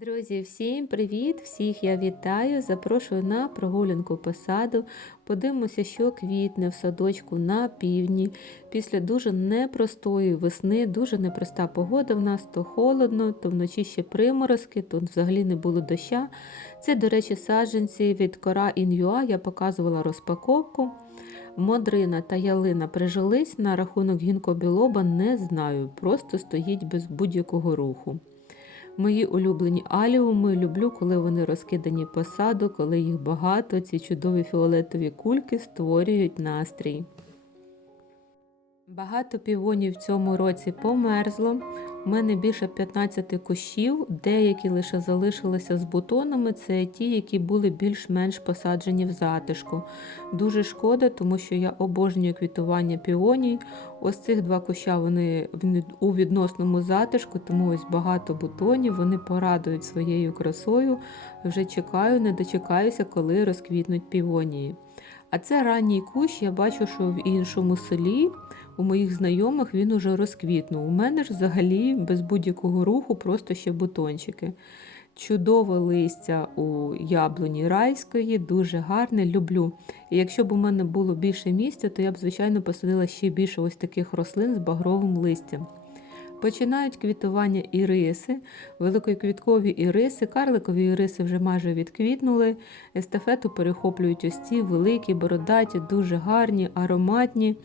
Друзі, всім привіт! Всіх я вітаю! Запрошую на прогулянку по саду. Подивимося, що квітне в садочку на півдні. Після дуже непростої весни, дуже непроста погода в нас, то холодно, то вночі ще приморозки, то взагалі не було доща. Це, до речі, саджанці від кора ін'юа. Я показувала розпаковку. Модрина та ялина прижились на рахунок гінкобілоба, не знаю, просто стоїть без будь-якого руху. Мої улюблені аліуми люблю, коли вони розкидані по саду, коли їх багато. Ці чудові фіолетові кульки створюють настрій. Багато півонів в цьому році померзло. У мене більше 15 кущів, деякі лише залишилися з бутонами. Це ті, які були більш-менш посаджені в затишку. Дуже шкода, тому що я обожнюю квітування піоній. Ось цих два куща вони у відносному затишку, тому ось багато бутонів, вони порадують своєю красою. Вже чекаю, не дочекаюся, коли розквітнуть півонії. А це ранній кущ, я бачу, що в іншому селі у моїх знайомих він уже розквітнув. У мене ж взагалі без будь-якого руху, просто ще бутончики. Чудове листя у яблуні райської, дуже гарне, люблю. І якщо б у мене було більше місця, то я б, звичайно, посадила ще більше ось таких рослин з багровим листям. Починають квітування іриси, великоквіткові іриси, карликові іриси вже майже відквітнули. Естафету перехоплюють ось ці великі, бородаті, дуже гарні, ароматні.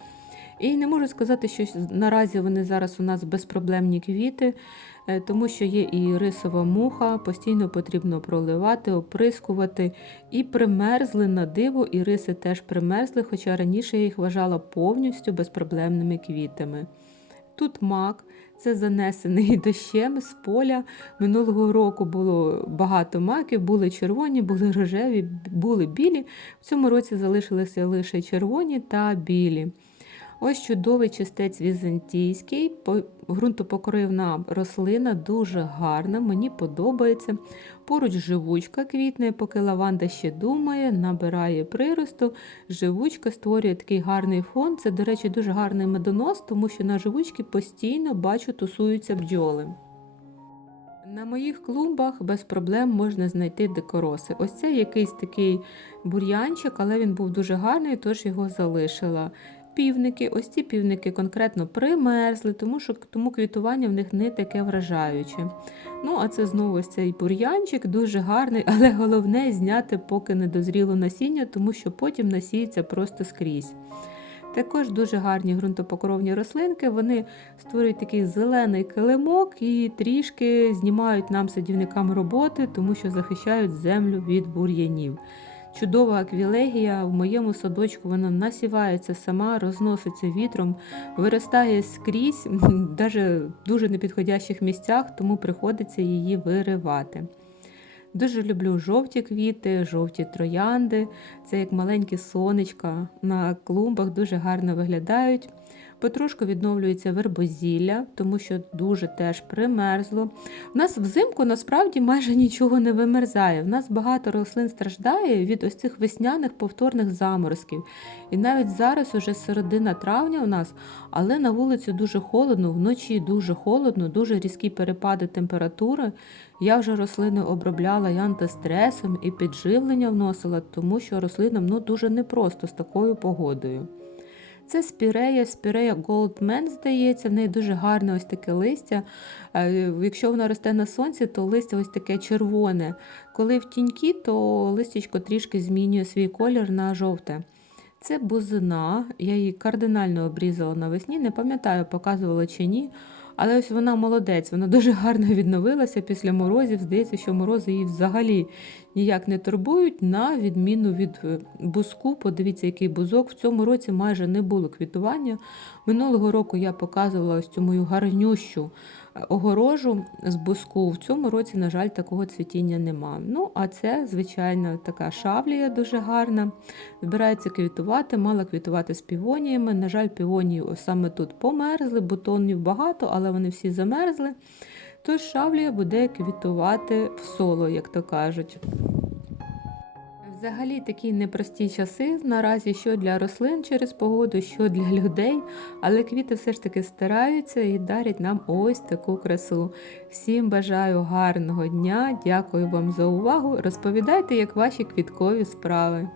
І не можу сказати, що наразі вони зараз у нас безпроблемні квіти, е, тому що є і рисова муха, постійно потрібно проливати, оприскувати. І примерзли на диво, і риси теж примерзли, хоча раніше я їх вважала повністю безпроблемними квітами. Тут мак, це занесений дощем з поля. Минулого року було багато маків, були червоні, були рожеві, були білі. В цьому році залишилися лише червоні та білі. Ось чудовий чистець візантійський, ґрунтопокривна рослина, дуже гарна, мені подобається. Поруч живучка квітне, поки лаванда ще думає, набирає приросту. Живучка створює такий гарний фон. Це, до речі, дуже гарний медонос, тому що на живучці постійно бачу тусуються бджоли. На моїх клумбах без проблем можна знайти дикороси. Ось це якийсь такий бур'янчик, але він був дуже гарний, тож його залишила півники. Ось ці півники конкретно примерзли, тому що тому квітування в них не таке вражаюче. Ну, а це знову ось цей бур'янчик, дуже гарний, але головне зняти поки не дозріло насіння, тому що потім насіється просто скрізь. Також дуже гарні ґрунтопокровні рослинки, вони створюють такий зелений килимок і трішки знімають нам садівникам роботи, тому що захищають землю від бур'янів. Чудова аквілегія в моєму садочку вона насівається сама, розноситься вітром, виростає скрізь, навіть в дуже непідходящих місцях, тому приходиться її виривати. Дуже люблю жовті квіти, жовті троянди. Це як маленькі сонечка на клумбах, дуже гарно виглядають. Потрошку відновлюється вербозілля, тому що дуже теж примерзло. У нас взимку насправді майже нічого не вимерзає. У нас багато рослин страждає від ось цих весняних повторних заморозків. І навіть зараз уже середина травня у нас, але на вулиці дуже холодно, вночі дуже холодно, дуже різкі перепади температури. Я вже рослини обробляла і антистресом, і підживлення вносила, тому що рослинам ну, дуже непросто з такою погодою. Це спірея, спірея Goldman, здається, в неї дуже гарне ось таке листя. Е, якщо вона росте на сонці, то листя ось таке червоне. Коли в тінькі, то листячко трішки змінює свій колір на жовте. Це бузина, я її кардинально обрізала навесні, не пам'ятаю, показувала чи ні. Але ось вона молодець, вона дуже гарно відновилася після морозів. Здається, що морози її взагалі ніяк не турбують, на відміну від е, бузку. Подивіться, який бузок. В цьому році майже не було квітування. Минулого року я показувала ось цю мою гарнющу огорожу з буску. В цьому році, на жаль, такого цвітіння нема. Ну, а це, звичайно, така шавлія дуже гарна. Збирається квітувати, мала квітувати з півоніями. На жаль, півонії саме тут померзли, бутонів багато, але вони всі замерзли. Тож шавлія буде квітувати в соло, як то кажуть. Взагалі такі непрості часи наразі, що для рослин через погоду, що для людей, але квіти все ж таки стараються і дарять нам ось таку красу. Всім бажаю гарного дня, дякую вам за увагу. Розповідайте, як ваші квіткові справи.